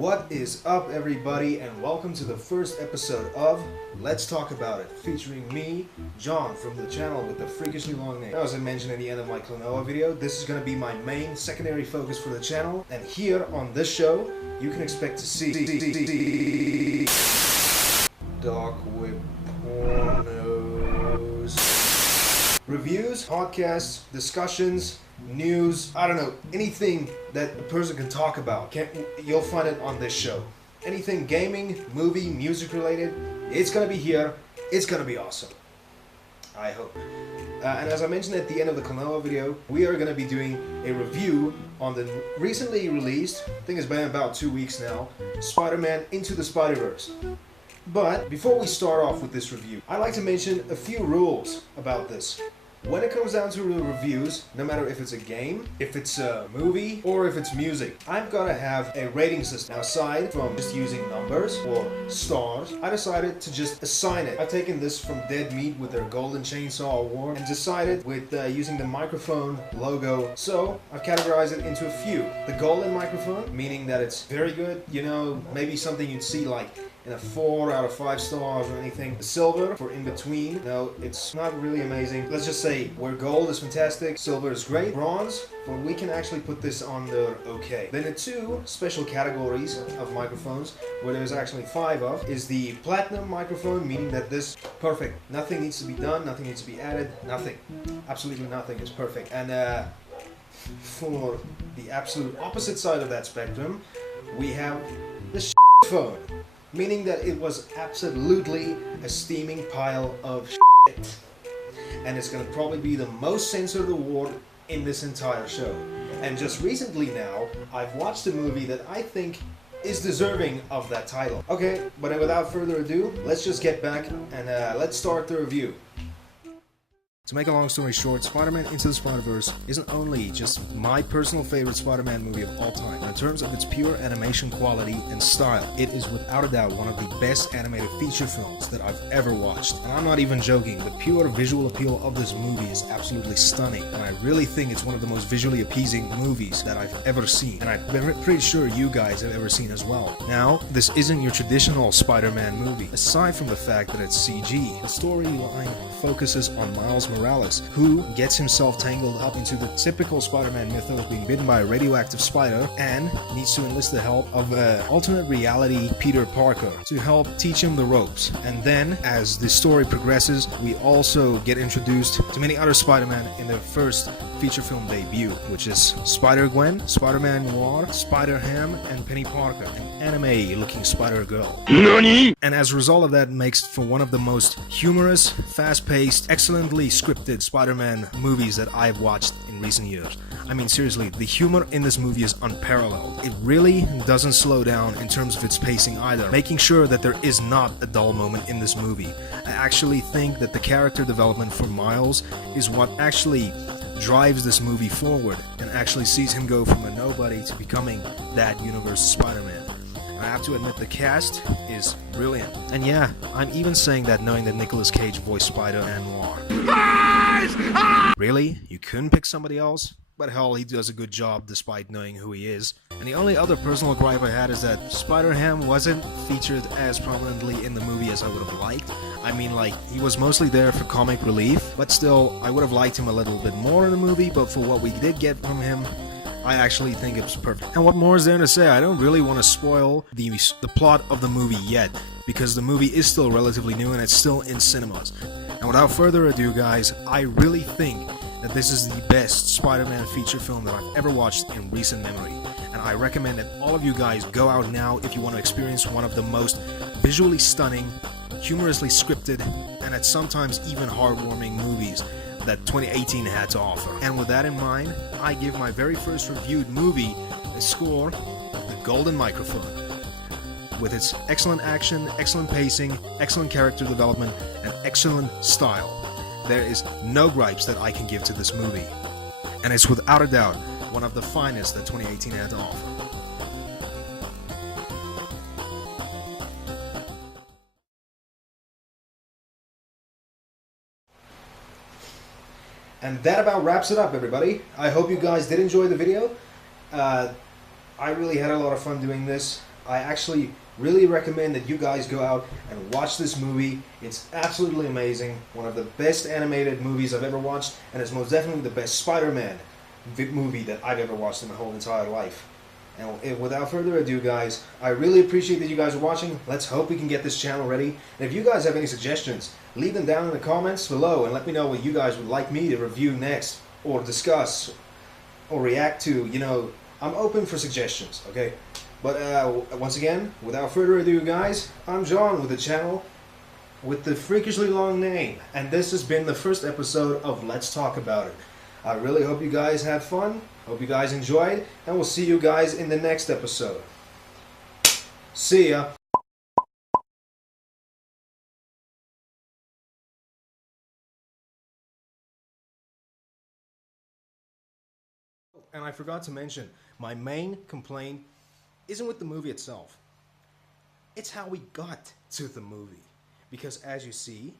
What is up, everybody, and welcome to the first episode of Let's Talk About It, featuring me, John, from the channel with the freakishly long name. As I mentioned at the end of my Klonoa video, this is going to be my main secondary focus for the channel, and here on this show, you can expect to see Dark Web pornos, reviews, podcasts, discussions, news, I don't know, anything that a person can talk about, you'll find it on this show. Anything gaming, movie, music related, it's gonna be here, it's gonna be awesome. I hope. And as I mentioned at the end of the Klonoa video, we are gonna be doing a review on the recently released, I think it's been about 2 weeks now, Spider-Man Into the Spider-Verse. But before we start off with this review, I'd like to mention a few rules about this. When it comes down to the reviews, no matter if it's a game, if it's a movie, or if it's music, I've got to have a rating system. Now, aside from just using numbers or stars, I decided to just assign it. I've taken this from Dead Meat with their Golden Chainsaw Award and decided with using the microphone logo. So I've categorized it into a few. The golden microphone, meaning that it's very good, you know, maybe something you'd see like in a 4 out of 5 stars or anything. The silver for in between. No, it's not really amazing. Let's just say where gold is fantastic, silver is great. Bronze, for we can actually put this on the okay. Then the two special categories of microphones, where there's actually 5 of, is the platinum microphone, meaning that this perfect. Nothing needs to be done, nothing needs to be added, nothing. Absolutely nothing is perfect. And for the absolute opposite side of that spectrum, we have the phone. Meaning that it was absolutely a steaming pile of shit. And it's going to probably be the most censored award in this entire show. And just recently now, I've watched a movie that I think is deserving of that title. Okay, but without further ado, let's just get back and let's start the review. To make a long story short, Spider-Man Into the Spider-Verse isn't only just my personal favorite Spider-Man movie of all time, but in terms of its pure animation quality and style, it is without a doubt one of the best animated feature films that I've ever watched. And I'm not even joking, the pure visual appeal of this movie is absolutely stunning, and I really think it's one of the most visually appeasing movies that I've ever seen, and I'm pretty sure you guys have ever seen as well. Now, this isn't your traditional Spider-Man movie. Aside from the fact that it's CG, the storyline focuses on Miles Morales, who gets himself tangled up into the typical Spider-Man mythos, being bitten by a radioactive spider, and needs to enlist the help of an alternate reality Peter Parker to help teach him the ropes. And then, as the story progresses, we also get introduced to many other Spider-Man in their first feature film debut, which is Spider-Gwen, Spider-Man Noir, Spider-Ham, and Penny Parker, an anime-looking Spider-Girl. NANI? And as a result of that, makes for one of the most humorous, fast-paced, excellently scripted Spider-Man movies that I've watched in recent years. I mean, seriously, the humor in this movie is unparalleled. It really doesn't slow down in terms of its pacing either, making sure that there is not a dull moment in this movie. I actually think that the character development for Miles is what actually drives this movie forward and actually sees him go from a nobody to becoming that universe's Spider-Man. And I have to admit, the cast is brilliant. And yeah, I'm even saying that knowing that Nicolas Cage voiced Spider-Man Noir. Really? You couldn't pick somebody else? But hell, he does a good job despite knowing who he is. And the only other personal gripe I had is that Spider-Ham wasn't featured as prominently in the movie as I would have liked. I mean, like, he was mostly there for comic relief, but still, I would have liked him a little bit more in the movie, but for what we did get from him, I actually think it was perfect. And what more is there to say? I don't really want to spoil the plot of the movie yet, because the movie is still relatively new and it's still in cinemas. And without further ado, guys, I really think that this is the best Spider-Man feature film that I've ever watched in recent memory. And I recommend that all of you guys go out now if you want to experience one of the most visually stunning, humorously scripted, and at sometimes even heartwarming movies that 2018 had to offer. And with that in mind, I give my very first reviewed movie a score of the Golden Microphone. With its excellent action, excellent pacing, excellent character development, and excellent style, there is no gripes that I can give to this movie. And it's without a doubt one of the finest that 2018 had to offer. And that about wraps it up, everybody. I hope you guys did enjoy the video. I really had a lot of fun doing this. I actually really recommend that you guys go out and watch this movie. It's absolutely amazing. One of the best animated movies I've ever watched, and it's most definitely the best Spider-Man movie that I've ever watched in my whole entire life. And without further ado, guys, I really appreciate that you guys are watching. Let's hope we can get this channel ready. And if you guys have any suggestions, leave them down in the comments below and let me know what you guys would like me to review next, or discuss, or react to. You know, I'm open for suggestions, okay? But once again, without further ado, guys, I'm John with the channel with the freakishly long name, and this has been the first episode of Let's Talk About It. I really hope you guys had fun, hope you guys enjoyed, and we'll see you guys in the next episode. See ya! And I forgot to mention, my main complaint isn't with the movie itself. It's how we got to the movie. Because as you see,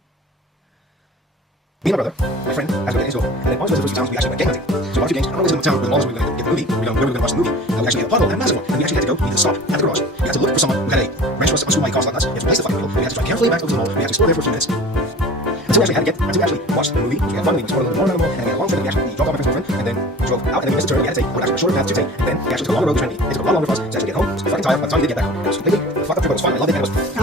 me and my brother, my friend, as we get into school, and then once we went to the first towns, we actually went game hunting. So one of the games, I don't know if it's in the town, but also we were going to get the movie, we were going to watch the movie, and we actually had a puddle and a massive one, and we actually had to go, we had to stop at the garage, we had to look for someone who had a wrench for us, a screw might cost like nuts, we had to replace the fucking wheel, we had to drive carefully back over the mall, we had to explore there for a few minutes, until we actually watched the movie, we had fun, we explored a little more around the mall, and we had a long trip, and we dropped off my friend's girlfriend, and then we drove out, and then we missed a turn, we had to take what actually a shorter path to take, and then we actually took a longer road, which meant it took a lot longer for us to actually get home, so the fucking time, by the time we did get back home, it was completely fucked up trip, but it was fun, I loved it, and it was